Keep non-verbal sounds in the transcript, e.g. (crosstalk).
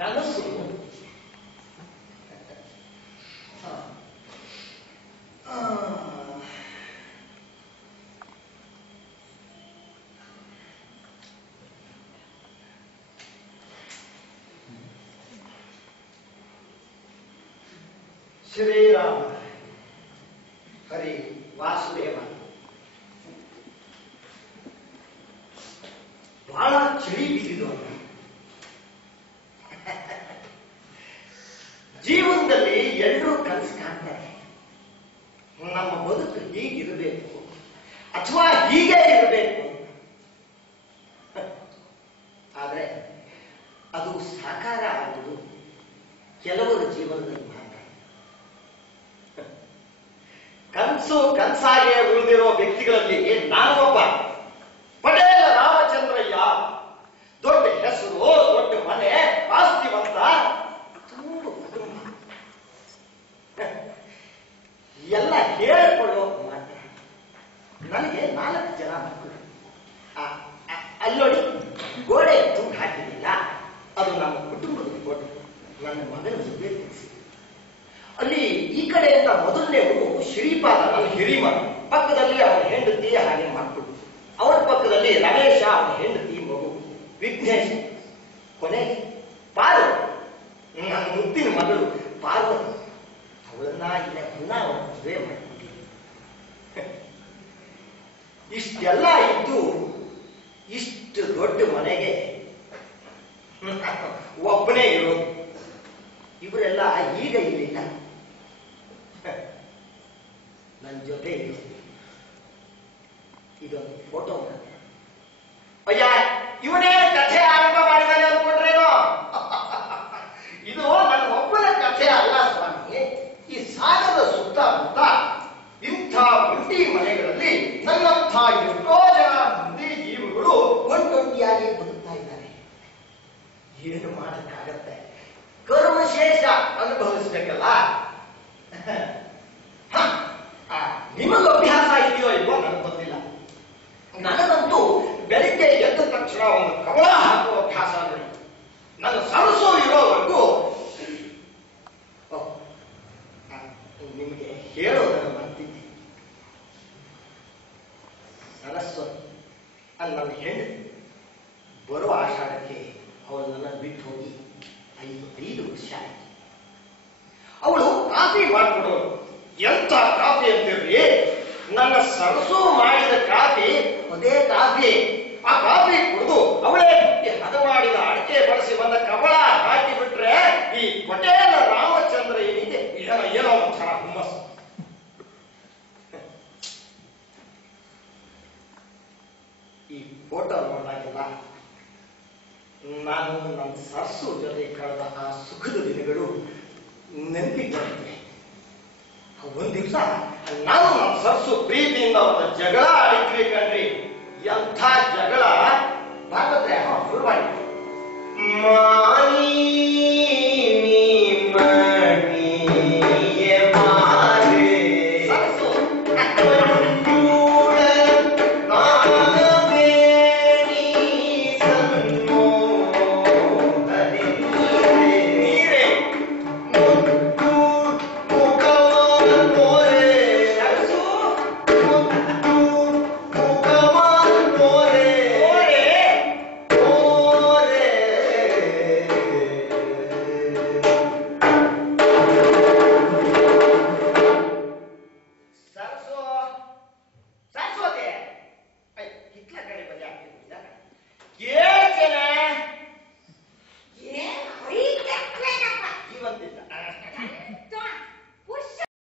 ಕನಸು ಹ. ಆ. ಶ್ರೀರಾಮ ಹರಿ ವಾಸುದೇವ ಬಹಳ ಚಳಿ ಬಿದ್ದಿದ್ದು ಅವನು ಜೀವನದಲ್ಲಿ ಎಲ್ಲರೂ ಕನಸು ಕಾಣ್ತಾರೆ. ನಮ್ಮ ಬದುಕು ಹೀಗಿರಬೇಕು, ಅಥವಾ ಹೀಗೆ ಇರಬೇಕು. ಆದರೆ ಅದು ಸಾಕಾರ ಆಗುವುದು ಕೆಲವರ ಜೀವನದಲ್ಲಿ ಮಾತ್ರ. ಕನಸು ಕನಸಾಗೆ ಉಳಿದಿರೋ ವ್ಯಕ್ತಿಗಳಲ್ಲಿ ನಾನು ಒಬ್ಬ. ಪಟೇಲ ರಾಮಚಂದ್ರಯ್ಯ ದೊಡ್ಡ ಹೆಸರು, ದೊಡ್ಡ ಮನೆ, ಆಸ್ತಿವಂತ ತುಂಬ ಕುಟುಂಬ ಎಲ್ಲ ಹೇಳಿಕೊಳ್ಳೋ ಮಾತ್ರ ನನಗೆ ನಾಲ್ಕು ಜನ ಮಕ್ಕಳು ಆ- ಆ- ಅಲ್ಲೋಡಿ ಗೋಡೆ ತುಂಡು ಹಾಕಿದಿಲ್ಲ ಅದು ನಮ್ಮ ಕುಟುಂಬದ ಫೋಟೋ ನನ್ನ ಮಗನ ಮದುವೆ ಫಿಕ್ಸ್. ಅಲ್ಲಿ ಈ ಕಡೆಯಿಂದ ಮೊದಲನೇವರು ಶ್ರೀಪಾದ ನನ್ನ ಹಿರಿಮ ಪಕ್ಕದಲ್ಲಿ ಅವನ ಹೆಂಡತಿ ಹಾಗೆ ಮಕ್ಕಳು ಅವರ ಪಕ್ಕದಲ್ಲಿ ರಮೇಶ ಅವನ ಹೆಂಡತಿ ಮಗು. ವಿಘ್ನೇಶ್. ಕೊನೆಗೆ ಪಾರ್ವತಿ. ನನ್ನ ಮುತ್ತಿನ ಮಗಳು ಪಾರ್ವತಿ. ಅವಳನ್ನ ಇಲ್ಲ ಪುನಃ ಮದುವೆ (laughs) ಇಷ್ಟೆಲ್ಲ ಇದ್ದು ಇಷ್ಟು ದೊಡ್ಡ ಮನೆಗೆ (laughs) ಒಬ್ಬನೇ ಇರೋದು. ಇವರೆಲ್ಲ ಈಗ ಇಲ್ಲಿಲ್ಲ ನನ್ನ ಜೊತೆ ಇದು ಇದೊಂದು ಫೋಟೋ ಅಯ್ಯ ಇವನೇ ಕಥೆ ಆರಂಭ ಮಾಡಿದಾನೆ ಅನ್ಕೊಂಡ್ರೇನೋ ಇದು ನನ್ನ ಒಬ್ಬನ ಕಥೆ ಅಲ್ಲ ಸ್ವಾಮಿ ಈ ಸಾಗರದ ಸುತ್ತಮುತ್ತ ಇಂಥ ಒಂಟಿ ಮನೆಗಳಲ್ಲಿ ನನ್ನಂಥ ಎಷ್ಟೋ ಜನ ಮಂದಿ ಜೀವಗಳು ಒಂಟೊಂಟಿಯಾಗಿ ಬದುಕ್ತಾ ಇದ್ದಾರೆ ಏನು ಮಾಡಕ್ಕಾಗತ್ತೆ ಕರ್ಮಶೇಷ ಅನುಭವಿಸ್ಬೇಕಲ್ಲ ನನ್ನ ಸರಸು ಇರೋವರೆಗೂ ನಿಮಗೆ ಹೇಳೋದನ್ನು ಮರ್ತಿದ್ದೆ ಸರಸ್ವತಿ ಅಲ್ಲಿ ನನ್ನ ಬಿಟ್ಟು ಹೋಗಿ ಐದು ಐದು ಅವಳು ಕಾಫಿ ಎಂತ ಕಾಫಿ ಅಂತಿರ್ಲಿ ನನ್ನ ಸರಸು ಮಾಡಿದ ಕಾಫಿ ಅದೇ ಕಾಫಿ, ಆ ಕಾಫಿ ಕುಡಿದು ಅವಳೇ ಬುಟ್ಟಿ ಹದ ಮಾಡಿದ ಅಡಿಕೆ ಬಳಸಿ ಬಂದ ಕವಳ ಹಾಕಿ ಬಿಟ್ರೆ ಈ ಪಟೇಲ ರಾಮಚಂದ್ರ ಏನಿದೆ ಏನೋ ಏನೋ ಒಂಥರ ಹುಮ್ಮಸ್ಸು ಈ ಫೋಟೋ ನೋಡಿದಾಗೆಲ್ಲ ನಾನು ನನ್ನ ಸರಸು ಜೊತೆ ಕಳೆದ ಆ ಸುಖದ ದಿನಗಳು ನೆನಪಿಗೆ ಬರ್ತವೆ ಒಂದ್ ದಿವಸ ನಾನು ನನ್ನ ಸರಸು ಪ್ರೀತಿಯಿಂದ ಒಂದು ಜಗಳ ಆಡಿದ್ವಿ ಕಣ್ರಿ ಎಂಥ ಜಗಳ ಬಾಕತ್ರೆ ಶುರು ಮಾಡಿ